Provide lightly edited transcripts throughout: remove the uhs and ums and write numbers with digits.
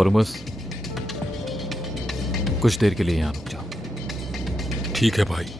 पुरमुस, कुछ देर के लिए यहाँ रुक जाओ। ठीक है भाई।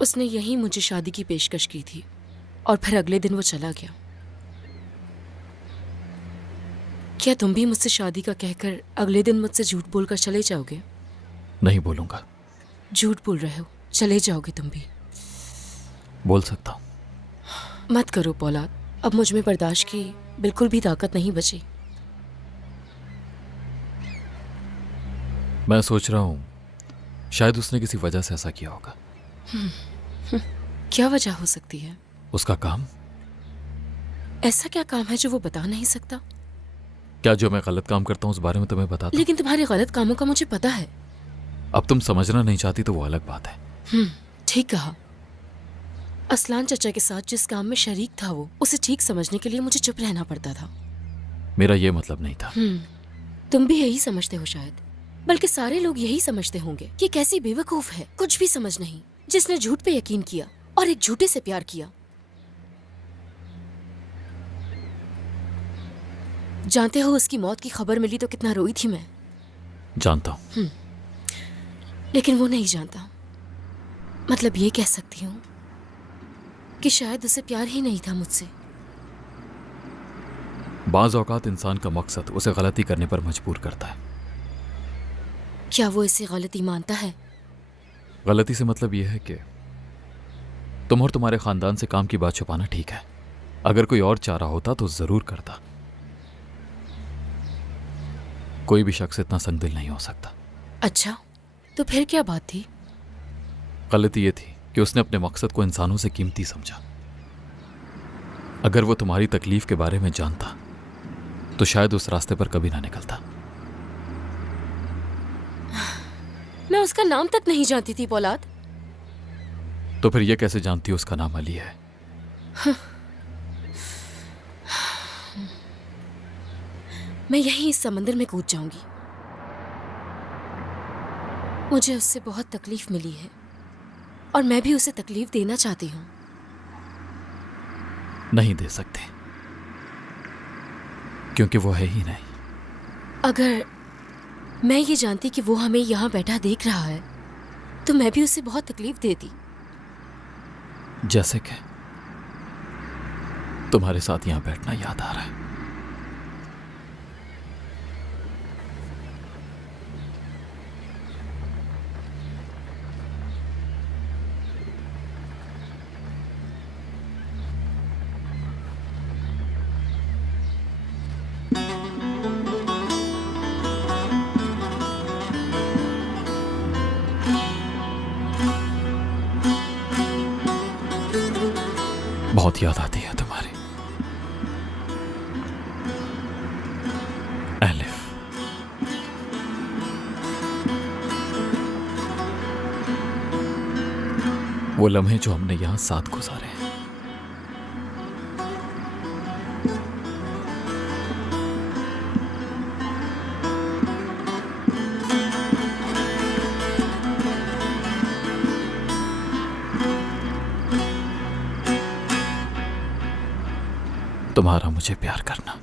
उसने यही मुझे शादी की पेशकश की थी और फिर अगले दिन वो चला गया। क्या तुम भी मुझसे शादी का कहकर अगले दिन मुझसे झूठ बोलकर चले जाओगे? नहीं बोलूंगा। झूठ बोल रहे हो, चले जाओगे तुम भी? बोल सकता हूं। मत करो पौलाद, अब मुझ में बर्दाश्त की बिल्कुल भी ताकत नहीं बची। मैं सोच रहा हूं शायद उसने किसी वजह से ऐसा किया होगा। क्या वजह हो सकती है? उसका काम। ऐसा क्या काम है जो वो बता नहीं सकता? क्या जो मैं गलत काम करता हूं उस बारे में तुम्हें बताता हूं? लेकिन तुम्हारे गलत कामों का मुझे पता है। अब तुम समझना नहीं चाहती तो वो अलग बात है। ठीक कहा। असलान चचा के साथ जिस काम में शरीक था वो, उसे ठीक समझने के लिए मुझे चुप रहना पड़ता था। मेरा ये मतलब नहीं था। तुम भी यही समझते हो शायद, बल्कि सारे लोग यही समझते होंगे कि कैसी बेवकूफ है, कुछ भी समझ नहीं, जिसने झूठ पे यकीन किया और एक झूठे से प्यार किया। जानते हो उसकी मौत की खबर मिली तो कितना रोई थी मैं। जानता हूं। लेकिन वो नहीं जानता। मतलब ये कह सकती हूँ कि शायद उसे प्यार ही नहीं था मुझसे। बाज़ औकात इंसान का मकसद उसे गलती करने पर मजबूर करता है। क्या वो इसे गलती मानता है? गलती से मतलब यह है कि तुम और तुम्हारे खानदान से काम की बात छुपाना ठीक है। अगर कोई और चाह रहा होता तो जरूर करता। कोई भी शख्स इतना संगदिल नहीं हो सकता। अच्छा, तो फिर क्या बात थी? गलती यह थी कि उसने अपने मकसद को इंसानों से कीमती समझा। अगर वो तुम्हारी तकलीफ के बारे में जानता तो शायद उस रास्ते पर कभी ना निकलता। मैं उसका नाम तक नहीं जानती थी पौलाद। तो फिर यह कैसे जानती हो उसका नाम अली है? मैं यहीं इस समंदर में कूद जाऊंगी। मुझे उससे बहुत तकलीफ मिली है और मैं भी उसे तकलीफ देना चाहती हूँ। नहीं दे सकते, क्योंकि वो है ही नहीं। अगर मैं ये जानती कि वो हमें यहाँ बैठा देख रहा है तो मैं भी उसे बहुत तकलीफ देती। जैसे कि तुम्हारे साथ यहां बैठना याद आ रहा है। बहुत याद आती है तुम्हारी। एलिफ, वो लम्हे जो हमने यहां साथ गुजारे हैं। तुम्हारा मुझे प्यार करना,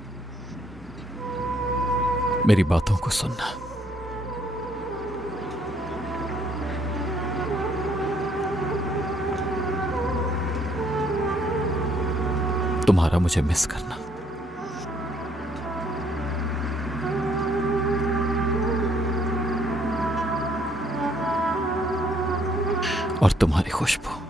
मेरी बातों को सुनना, तुम्हारा मुझे मिस करना, और तुम्हारी खुशबू।